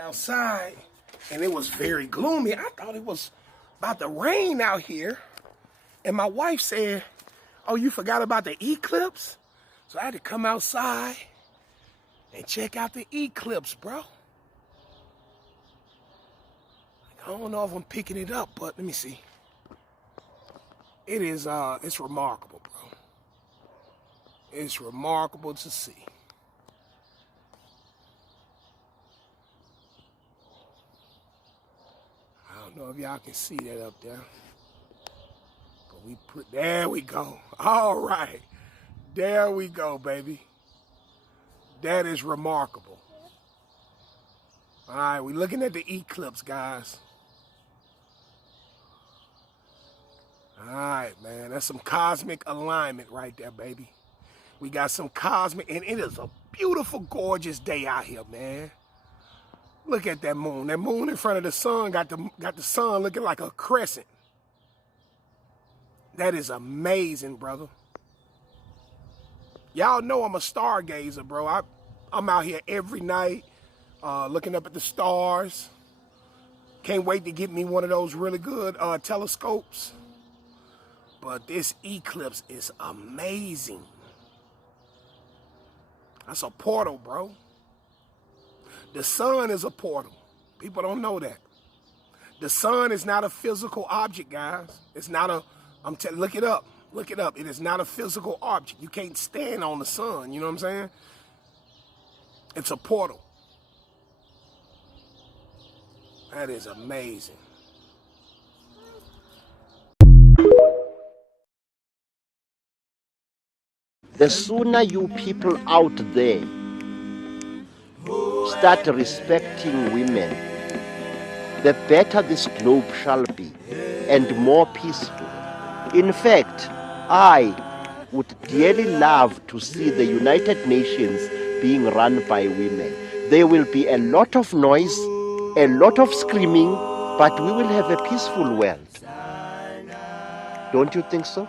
Outside and it was very gloomy. I thought it was about to rain out here. And my wife said, "Oh, you forgot about the eclipse?" So I had to come outside and check out the eclipse, bro. I don't know if I'm picking it up, but let me see. It is, it's remarkable, bro. It's remarkable to see. I don't know if y'all can see that up there. But there we go. All right. There we go, baby. That is remarkable. All right, we're looking at the eclipse, guys. All right, man. That's some cosmic alignment right there, baby. We got some cosmic, and it is a beautiful, gorgeous day out here, man. Look at that moon. That moon in front of the sun got the sun looking like a crescent. That is amazing, brother. Y'all know I'm a stargazer, bro. I'm out here every night looking up at the stars. Can't wait to get me one of those really good telescopes. But this eclipse is amazing. That's a portal, bro. The sun is a portal. People don't know that. The sun is not a physical object, guys. It's not a, look it up. Look it up. It is not a physical object. You can't stand on the sun, you know what I'm saying? It's a portal. That is amazing. The sooner you people out there start respecting women, the better this globe shall be and more peaceful. In fact, I would dearly love to see the United Nations being run by women. There will be a lot of noise, a lot of screaming, but we will have a peaceful world. Don't you think so?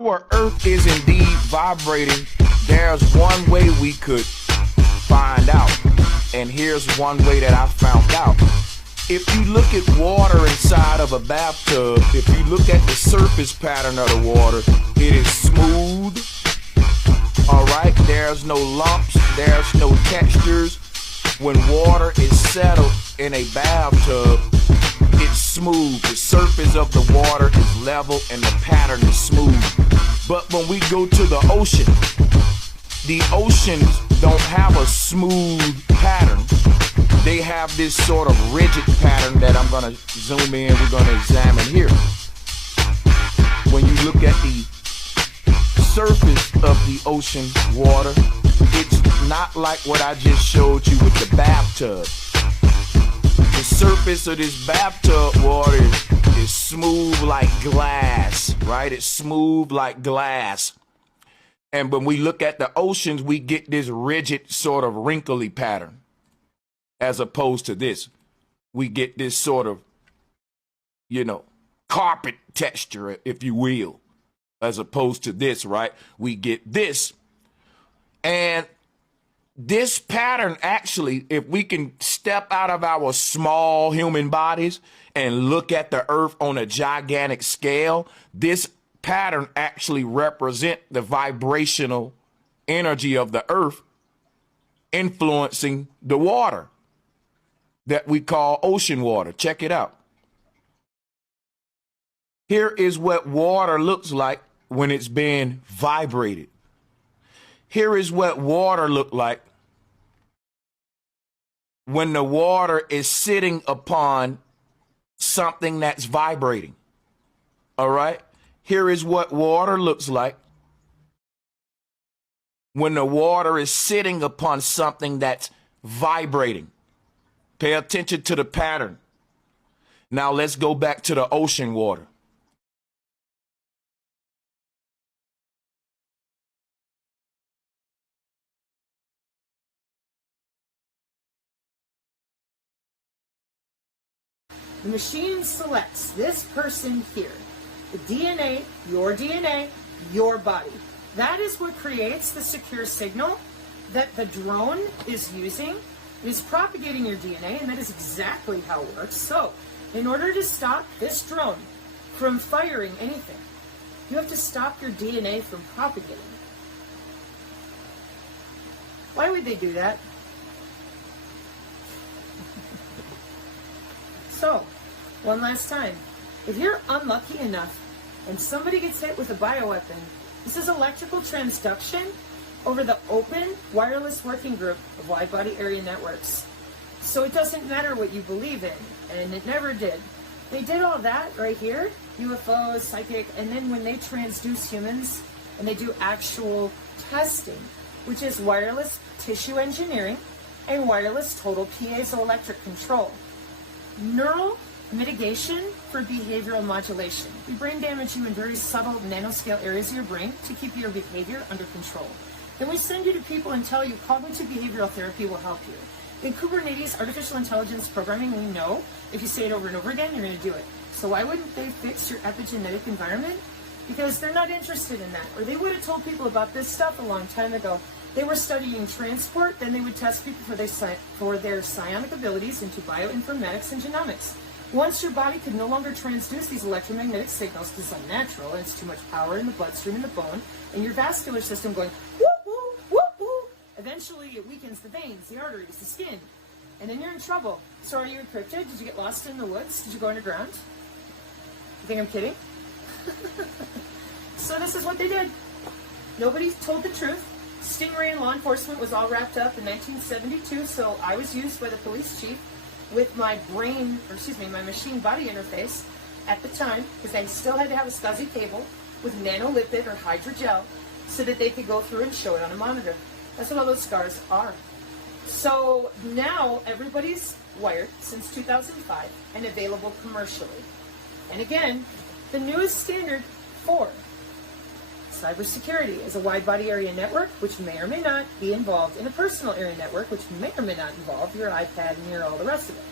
Our Earth is indeed vibrating, there's one way we could find out. And here's one way that I found out. If you look at water inside of a bathtub, if you look at the surface pattern of the water, it is smooth. Alright, there's no lumps, there's no textures. When water is settled in a bathtub, it's smooth. The surface of the water is level and the pattern is smooth. But when we go to the oceans don't have a smooth pattern. They have this sort of rigid pattern that I'm going to zoom in, we're going to examine here. When you look at the surface of the ocean water, it's not like what I just showed you with the bathtub. The surface of this bathtub water is smooth like glass, right? It's smooth like glass. And when we look at the oceans, we get this rigid sort of wrinkly pattern. As opposed to this, we get this sort of, carpet texture, if you will. As opposed to this, right? We get this. And this pattern actually, if we can step out of our small human bodies and look at the earth on a gigantic scale, this pattern actually represents the vibrational energy of the earth influencing the water that we call ocean water. Check it out. Here is what water looks like when it's being vibrated. Here is what water looks like when the water is sitting upon something that's vibrating. All right? Here is what water looks like when the water is sitting upon something that's vibrating. Pay attention to the pattern. Now let's go back to the ocean water. The machine selects this person here. The DNA, your body. That is what creates the secure signal that the drone is using. It is propagating your DNA, and that is exactly how it works. So, in order to stop this drone from firing anything, you have to stop your DNA from propagating. Why would they do that? So, one last time, if you're unlucky enough and somebody gets hit with a bioweapon, this is electrical transduction over the open wireless working group of wide body area networks. So it doesn't matter what you believe in, and it never did. They did all that right here, UFOs, psychic, and then when they transduce humans and they do actual testing, which is wireless tissue engineering and wireless total piezoelectric control. Neural mitigation for behavioral modulation. We brain damage you in very subtle nanoscale areas of your brain to keep your behavior under control. Then we send you to people and tell you cognitive behavioral therapy will help you. In Kubernetes artificial intelligence programming, we know if you say it over and over again, you're going to do it. So why wouldn't they fix your epigenetic environment? Because they're not interested in that. Or they would have told people about this stuff a long time ago. They were studying transport, then they would test people for their psionic abilities into bioinformatics and genomics. Once your body could no longer transduce these electromagnetic signals because it's unnatural and it's too much power in the bloodstream and the bone, and your vascular system going whoop, whoop, whoop, whoop, eventually it weakens the veins, the arteries, the skin, and then you're in trouble. So are you encrypted? Did you get lost in the woods? Did you go underground? You think I'm kidding? So this is what they did. Nobody told the truth. Stingray and law enforcement was all wrapped up in 1972, so I was used by the police chief with my my machine body interface at the time, because they still had to have a SCSI cable with nanolipid or hydrogel so that they could go through and show it on a monitor. That's what all those scars are. So now everybody's wired since 2005 and available commercially. And again, the newest standard for cybersecurity is a wide body area network, which may or may not be involved in a personal area network, which may or may not involve your iPad and all the rest of it.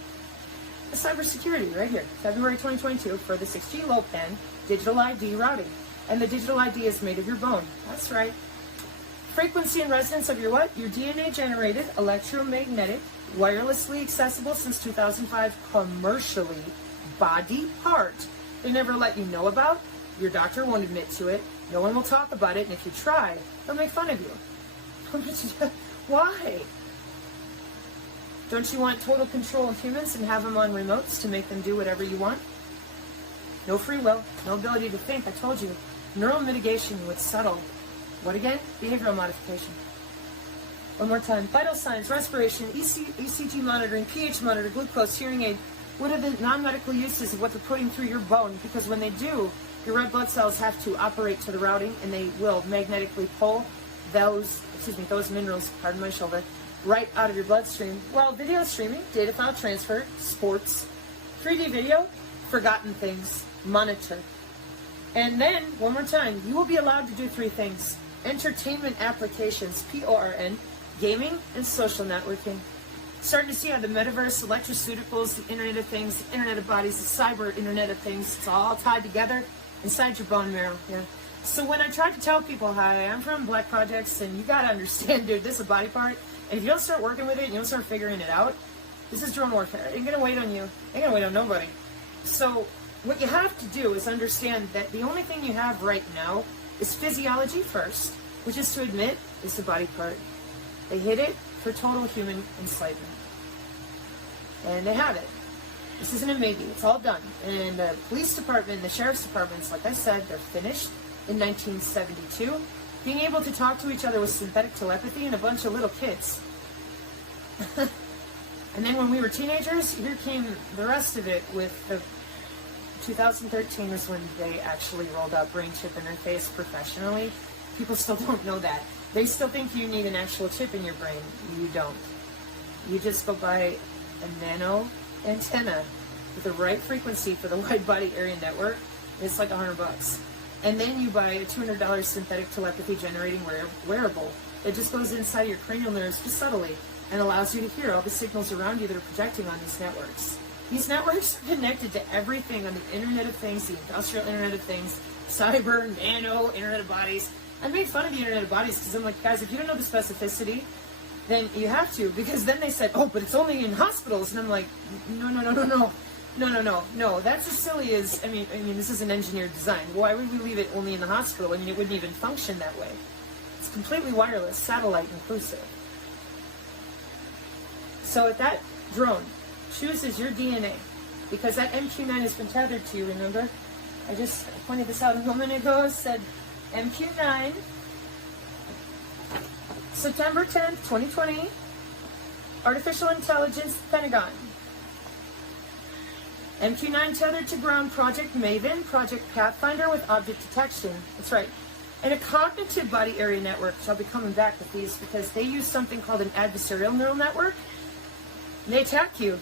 A cybersecurity right here, February 2022 for the 6G low-pan digital ID routing. And the digital ID is made of your bone. That's right. Frequency and resonance of your what? Your DNA generated, electromagnetic, wirelessly accessible since 2005, commercially, body part. They never let you know about. Your doctor won't admit to it. No one will talk about it. And if you try, they'll make fun of you. Why? Don't you want total control of humans and have them on remotes to make them do whatever you want? No free will, no ability to think. I told you. Neural mitigation with subtle. What again? Behavioral modification. One more time. Vital signs, respiration, ECG monitoring, pH monitor, glucose, hearing aid. What are the non-medical uses of what they're putting through your bone? Because when they do, your red blood cells have to operate to the routing, and they will magnetically pull those minerals, pardon my shoulder, right out of your bloodstream. Well, video streaming, data file transfer, sports, 3D video, forgotten things, monitor. And then, one more time, you will be allowed to do 3 things. Entertainment applications, PORN, gaming, and social networking. Starting to see how the metaverse, electroceuticals, the Internet of Things, the Internet of Bodies, the cyber Internet of Things, it's all tied together inside your bone marrow. Yeah. So when I tried to tell people, hi, I'm from Black Projects, and you gotta understand, dude, this is a body part, and if you don't start working with it, and you don't start figuring it out, this is drone warfare. It ain't gonna wait on you. It ain't gonna wait on nobody. So what you have to do is understand that the only thing you have right now is physiology first, which is to admit is the body part. They hid it for total human enslavement. And they have it. This isn't a maybe. It's all done. And the police department, the sheriff's departments, like I said, they're finished in 1972. Being able to talk to each other with synthetic telepathy and a bunch of little kids. And then when we were teenagers, here came the rest of it with the 2013 was when they actually rolled out brain chip interface professionally. People still don't know that. They still think you need an actual chip in your brain. You don't. You just go buy a nano antenna with the right frequency for the wide body area network. It's like $100. And then you buy a $200 synthetic telepathy generating wearable that just goes inside your cranial nerves just subtly and allows you to hear all the signals around you that are projecting on these networks. These networks are connected to everything on the Internet of Things, the industrial Internet of Things, cyber, nano, Internet of Bodies. I made fun of the Internet of Bodies because I'm like, guys, if you don't know the specificity, then you have to. Because then they said, oh, but it's only in hospitals. And I'm like, no. That's as silly as, I mean, this is an engineered design. Why would we leave it only in the hospital? I mean, it wouldn't even function that way. It's completely wireless, satellite inclusive. So if that drone chooses your DNA, because that MQ-9 has been tethered to you, remember? I just pointed this out a moment ago, said MQ-9, September 10th, 2020, Artificial Intelligence, Pentagon. MQ-9 tethered to ground, Project Maven, Project Pathfinder with object detection. That's right. And a cognitive body area network, which I'll be coming back with these because they use something called an adversarial neural network. And they attack you.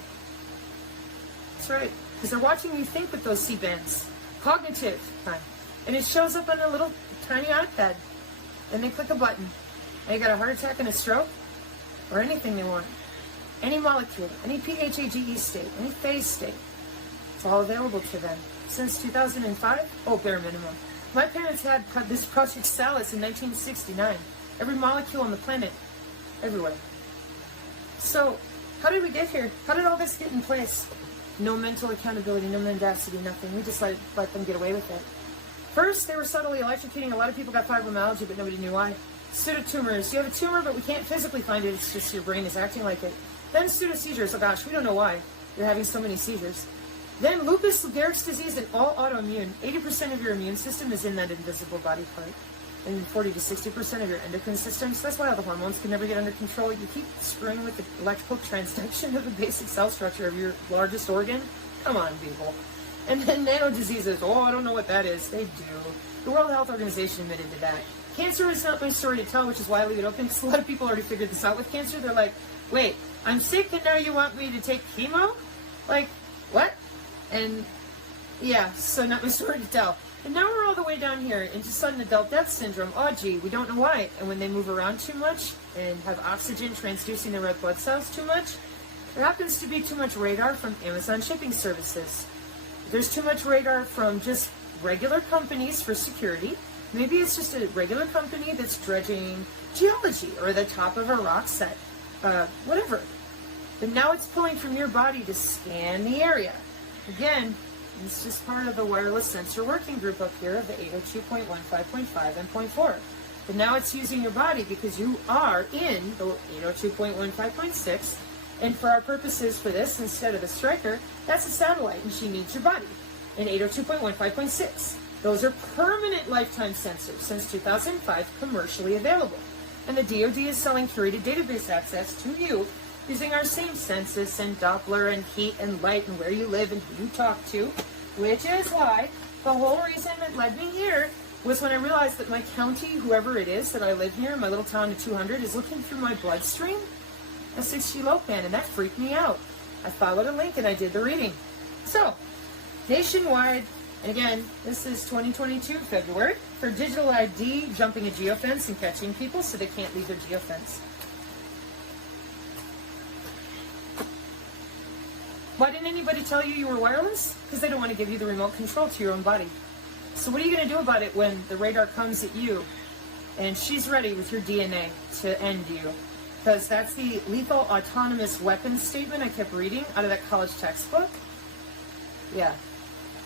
That's right. Because they're watching you think with those C-bands. Cognitive time. And it shows up on a little tiny iPad. And they click a button. And you got a heart attack and a stroke? Or anything they want. Any molecule, any PHAGE state, any phase state. It's all available to them. Since 2005? Oh, bare minimum. My parents had this Project Salus in 1969. Every molecule on the planet. Everywhere. So, how did we get here? How did all this get in place? No mental accountability, no mendacity, nothing. We just let them get away with it. First, they were subtly electrocuting. A lot of people got fibromyalgia, but nobody knew why. Pseudotumors. You have a tumor, but we can't physically find it. It's just your brain is acting like it. Then pseudoseizures. Oh gosh, we don't know why you're having so many seizures. Then lupus, Lou Gehrig's disease, and all autoimmune. 80% of your immune system is in that invisible body part. And 40 to 60% of your endocrine system. So that's why all the hormones can never get under control. You keep screwing with the electrical transduction of the basic cell structure of your largest organ. Come on, people. And then nano diseases. Oh, I don't know what that is. They do. The World Health Organization admitted to that. Cancer is not my story to tell, which is why I leave it open, because a lot of people already figured this out with cancer. They're like, wait, I'm sick and now you want me to take chemo? Like, what? And, yeah, so not my story to tell. And now we're all the way down here into sudden adult death syndrome. Oh, gee, we don't know why. And when they move around too much and have oxygen transducing the red blood cells too much, there happens to be too much radar from Amazon shipping services. There's too much radar from just regular companies for security. Maybe it's just a regular company that's dredging geology or the top of a rock set, whatever. But now it's pulling from your body to scan the area. Again, it's just part of the wireless sensor working group up here of the 802.15.5 and .4. But now it's using your body because you are in the 802.15.6. And for our purposes for this, instead of the striker, that's a satellite and she needs your body in 802.15.6. Those are permanent lifetime sensors since 2005, commercially available. And the DoD is selling curated database access to you using our same census and Doppler and heat and light and where you live and who you talk to, which is why the whole reason that led me here was when I realized that my county, whoever it is that I live near, my little town of 200, is looking through my bloodstream, a 6G low band, and that freaked me out. I followed a link and I did the reading. So, nationwide, and again, this is 2022, February, for digital ID, jumping a geofence and catching people so they can't leave their geofence. Why didn't anybody tell you were wireless? Because they don't want to give you the remote control to your own body. So what are you going to do about it when the radar comes at you and she's ready with your DNA to end you? Because that's the lethal autonomous weapons statement I kept reading out of that college textbook. Yeah.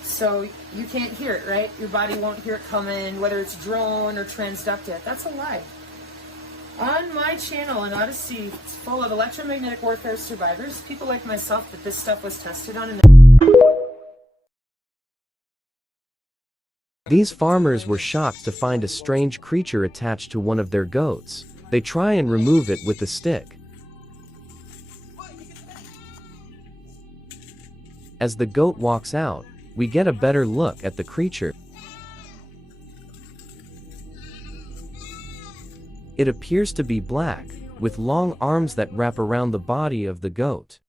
So you can't hear it, right? Your body won't hear it coming, whether it's drone or transducted. That's a lie. On my channel on Odyssey, it's full of electromagnetic warfare survivors, people like myself that this stuff was tested on. These farmers were shocked to find a strange creature attached to one of their goats. They try and remove it with a stick. As the goat walks out, we get a better look at the creature. It appears to be black, with long arms that wrap around the body of the goat.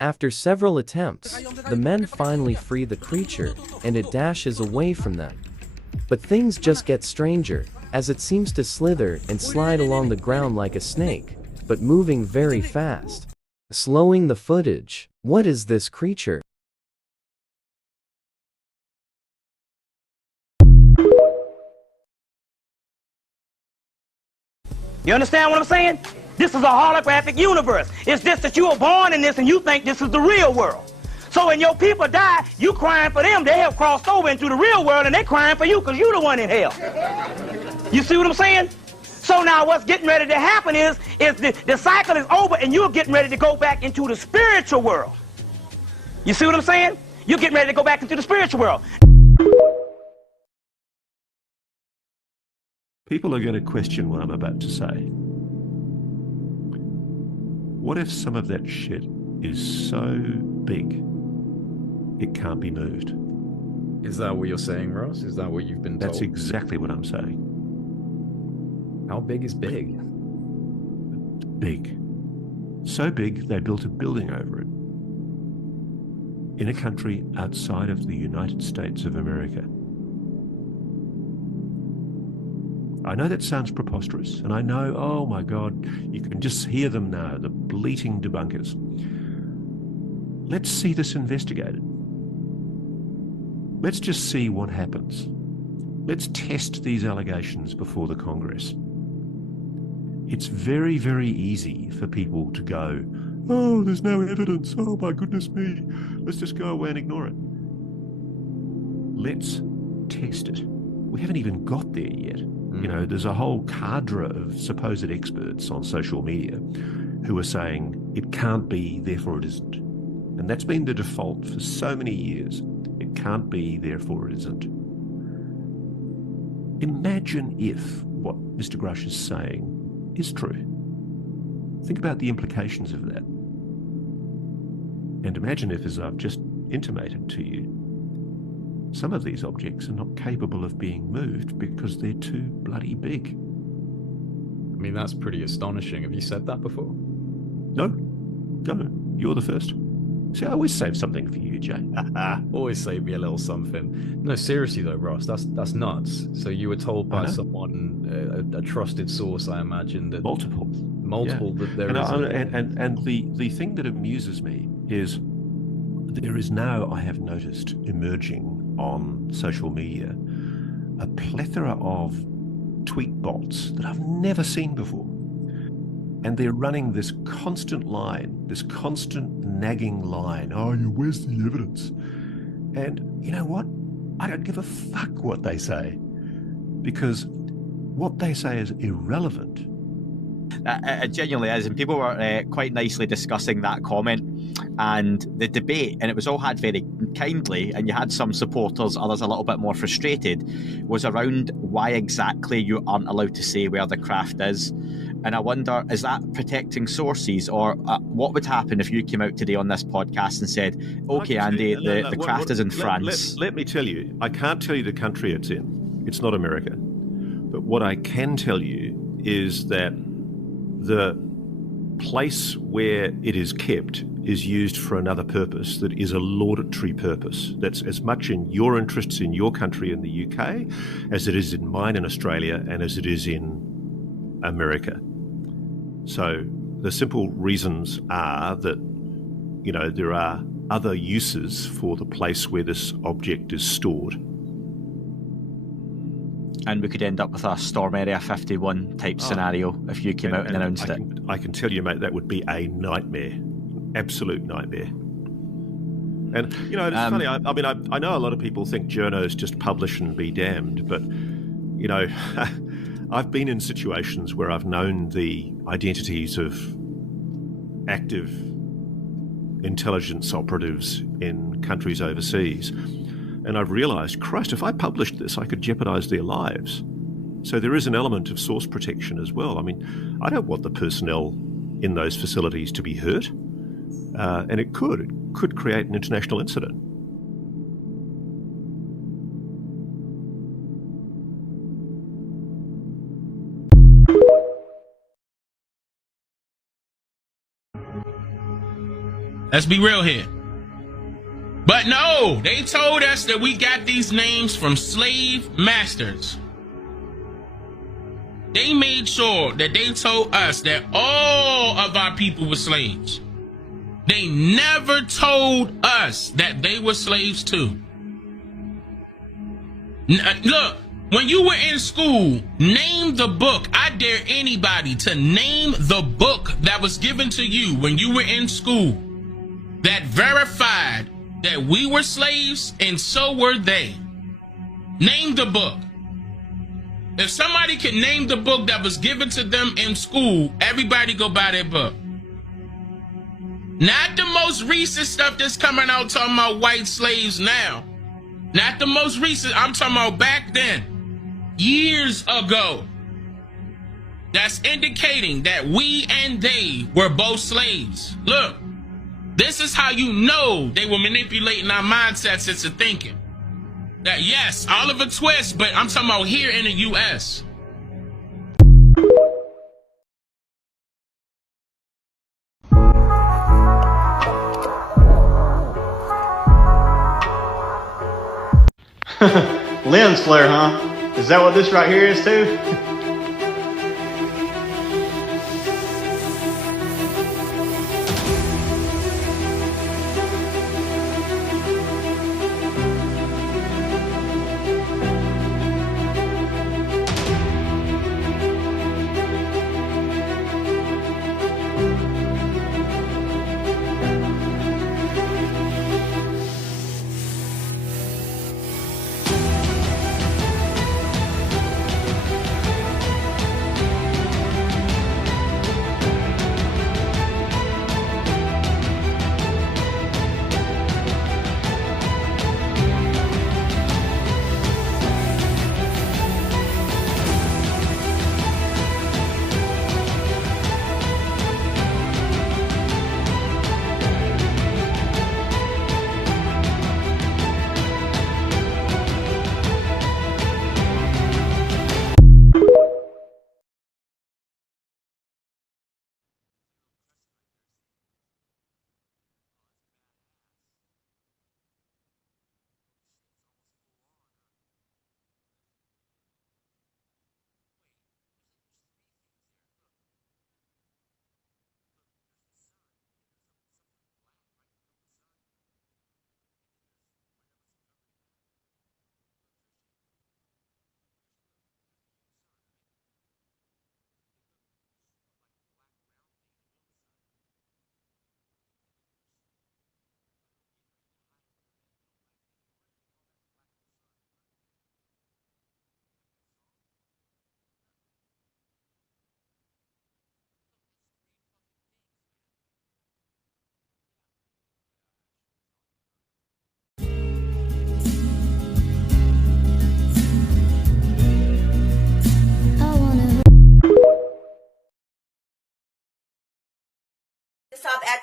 After several attempts, the men finally free the creature, and it dashes away from them. But things just get stranger, as it seems to slither and slide along the ground like a snake, but moving very fast. Slowing the footage. What is this creature? You understand what I'm saying? This is a holographic universe. It's just that you were born in this and you think this is the real world. So when your people die, you crying for them. They have crossed over into the real world and they're crying for you because you're the one in hell. You see what I'm saying? So now what's getting ready to happen is the cycle is over and you're getting ready to go back into the spiritual world. You see what I'm saying? You're getting ready to go back into the spiritual world. People are going to question what I'm about to say. What if some of that shit is so big it can't be moved? Is that what you're saying, Ross? Is that what you've been told? That's exactly what I'm saying. How big is big? Big. So big they built a building over it. In a country outside of the United States of America. I know that sounds preposterous, and I know, oh my God, you can just hear them now, the bleating debunkers. Let's see this investigated. Let's just see what happens. Let's test these allegations before the Congress. It's very, very easy for people to go, oh, there's no evidence, oh my goodness me, let's just go away and ignore it. Let's test it. We haven't even got there yet. You know, there's a whole cadre of supposed experts on social media who are saying it can't be, therefore it isn't. And that's been the default for so many years. It can't be, therefore it isn't. Imagine if what Mr. Grush is saying is true. Think about the implications of that. And imagine if, as I've just intimated to you, some of these objects are not capable of being moved because they're too bloody big. I mean, that's pretty astonishing. Have you said that before? No, you're the first. See, I always save something for you, Jay. Always save me a little something. No, seriously though, Ross, that's nuts. So you were told by someone, a trusted source, I imagine, that multiple multiple that there is. And the thing that amuses me is there is now, I have noticed, emerging on social media, a plethora of tweet bots that I've never seen before. And they're running this constant line, this constant nagging line. Oh, where's the evidence? And you know what? I don't give a fuck what they say, because what they say is irrelevant. It genuinely is, and people were quite nicely discussing that comment and the debate, and it was all had very kindly, and you had some supporters, others a little bit more frustrated, was around why exactly you aren't allowed to say where the craft is. And I wonder, is that protecting sources, or what would happen if you came out today on this podcast and said, okay, Andy, the craft is in France? Let me tell you, I can't tell you the country it's in. It's not America. But what I can tell you is that the place where it is kept is used for another purpose that is a laudatory purpose. That's as much in your interests in your country in the UK as it is in mine in Australia and as it is in America. So the simple reasons are that, you know, there are other uses for the place where this object is stored. And we could end up with a Storm Area 51 type scenario if you came out and announced it. I can tell you, mate, that would be a nightmare. Absolute nightmare. And, you know, it's funny. I mean, I know a lot of people think journos just publish and be damned, but, you know, I've been in situations where I've known the identities of active intelligence operatives in countries overseas, and I've realised, Christ, if I published this, I could jeopardise their lives. So there is an element of source protection as well. I mean, I don't want the personnel in those facilities to be hurt, and it could create an international incident. Let's be real here. But no, they told us that we got these names from slave masters. They made sure that they told us that all of our people were slaves. They never told us that they were slaves too. Look, when you were in school, name the book. I dare anybody to name the book that was given to you when you were in school that verified that we were slaves and so were they. Name the book. If somebody could name the book that was given to them in school, everybody go buy that book. Not the most recent stuff that's coming out talking about white slaves now. Not the most recent, I'm talking about back then, years ago. That's indicating that we and they were both slaves. Look. This is how you know they were manipulating our mindsets into thinking that, yes, Oliver Twist, but I'm talking about here in the U.S. Lens flare, huh? Is that what this right here is too?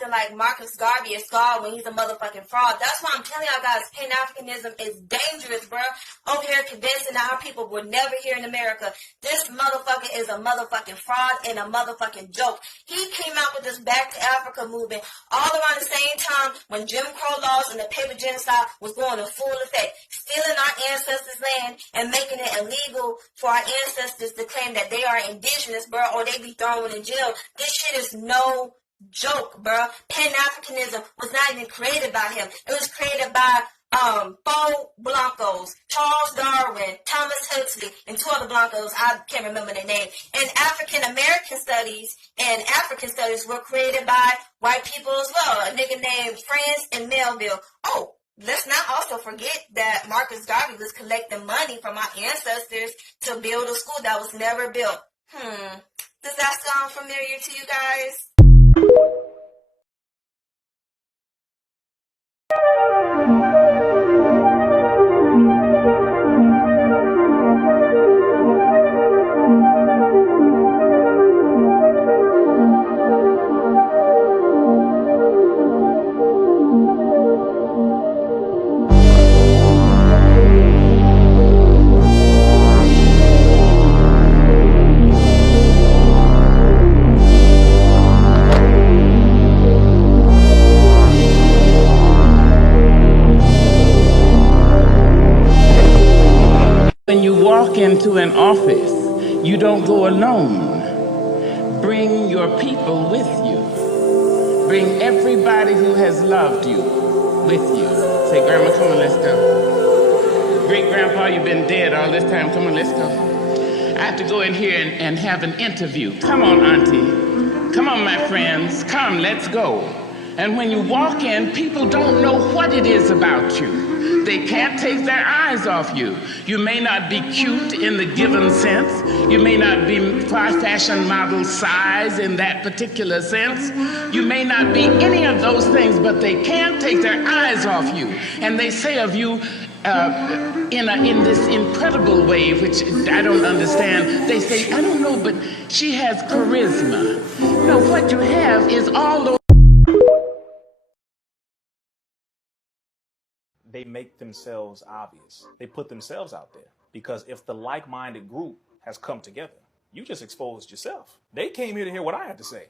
acting like Marcus Garvey is God when he's a motherfucking fraud. That's why I'm telling y'all guys, Pan-Africanism is dangerous, bro. Over here convincing our people were never here in America. This motherfucker is a motherfucking fraud and a motherfucking joke. He came out with this Back to Africa movement all around the same time when Jim Crow laws and the paper genocide was going in full effect, stealing our ancestors' land and making it illegal for our ancestors to claim that they are indigenous, bro, or they be thrown in jail. This shit is no joke, bro. Pan-Africanism was not even created by him. It was created by Paul Blancos, Charles Darwin, Thomas Huxley, and two other Blancos. I can't remember their name. And African American studies and African studies were created by white people as well. A nigga named France and Melville. Oh, let's not also forget that Marcus Garvey was collecting money from our ancestors to build a school that was never built. Does that sound familiar to you guys? When you walk into an office, you don't go alone. Bring your people with you. Bring everybody who has loved you with you. Say, Grandma, come on, let's go. Great-grandpa, you've been dead all this time. Come on, let's go. I have to go in here and have an interview. Come on, Auntie. Come on, my friends. Come, let's go. And when you walk in, people don't know what it is about you. They can't take their eyes off you. You may not be cute in the given sense. You may not be fashion model size in that particular sense. You may not be any of those things, but they can't take their eyes off you. And they say of you in this incredible way, which I don't understand. They say, I don't know, but she has charisma. No, what you have is all those. They make themselves obvious. They put themselves out there. Because if the like-minded group has come together, you just exposed yourself. They came here to hear what I had to say.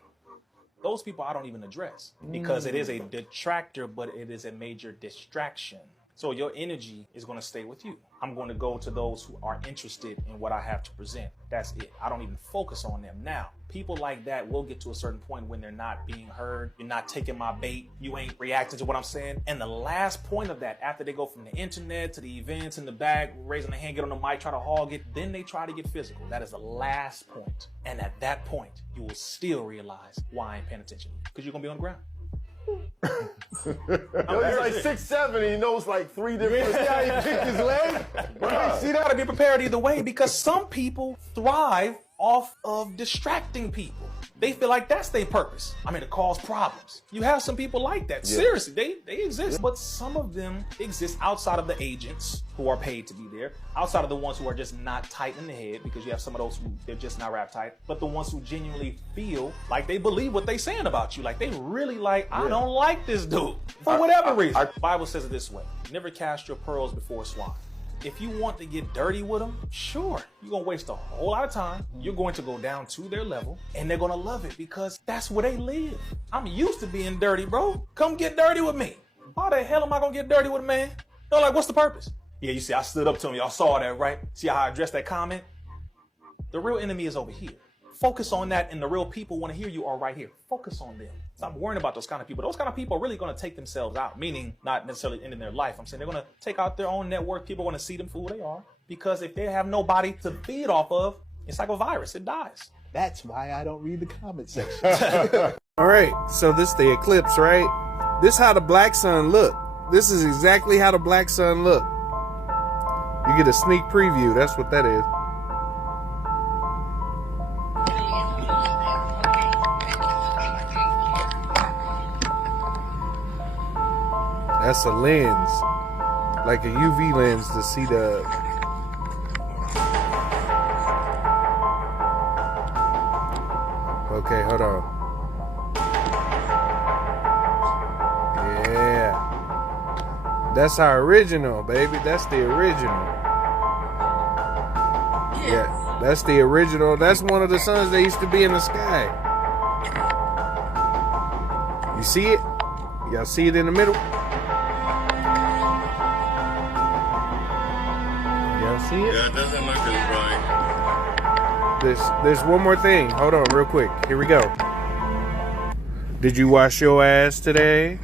Those people I don't even address. Because it is a detractor, but it is a major distraction. So your energy is going to stay with you. I'm going to go to those who are interested in what I have to present. That's it. I don't even focus on them. Now, people like that will get to a certain point when they're not being heard. You're not taking my bait. You ain't reacting to what I'm saying. And the last point of that, after they go from the internet to the events in the back, raising the hand, get on the mic, try to hog it, then they try to get physical. That is the last point. And at that point, you will still realize why I ain't paying attention. Because you're going to be on the ground. Yo, he's like 6'7", he knows like 3 different. See how he picked his leg? Right. See, that to be prepared either way, because some people thrive off of distracting people. They feel like that's their purpose. I mean, to cause problems. You have some people like that. Yeah. Seriously, they exist. But some of them exist outside of the agents who are paid to be there, outside of the ones who are just not tight in the head, because you have some of those who they're just not wrapped tight, but the ones who genuinely feel like they believe what they're saying about you. Like they really like, I don't like this dude for whatever reason. The Bible says it this way: never cast your pearls before swine. If you want to get dirty with them, sure, you're going to waste a whole lot of time. You're going to go down to their level, and they're going to love it because that's where they live. I'm used to being dirty, bro. Come get dirty with me. Why the hell am I going to get dirty with a man? They're like, what's the purpose? Yeah, you see, I stood up to him. Y'all saw that, right? See how I addressed that comment? The real enemy is over here. Focus on that, and the real people want to hear you are right here. Focus on them. Stop worrying about those kind of people. Those kind of people are really going to take themselves out, meaning not necessarily ending their life. I'm saying they're going to take out their own network. People want to see them for who they are, because if they have nobody to feed off of, it's like a virus. It dies. That's why I don't read the comment section. All right, so this the eclipse, right? This how the black sun look. This is exactly how the black sun look. You get a sneak preview. That's what that is. That's a lens, like a UV lens to see the... Okay, hold on. That's our original, baby. That's the original. Yeah, that's the original. That's one of the suns that used to be in the sky. You see it? Y'all see it in the middle? Y'all see it? Yeah, it doesn't look as bright. There's one more thing. Hold on real quick. Here we go. Did you wash your ass today?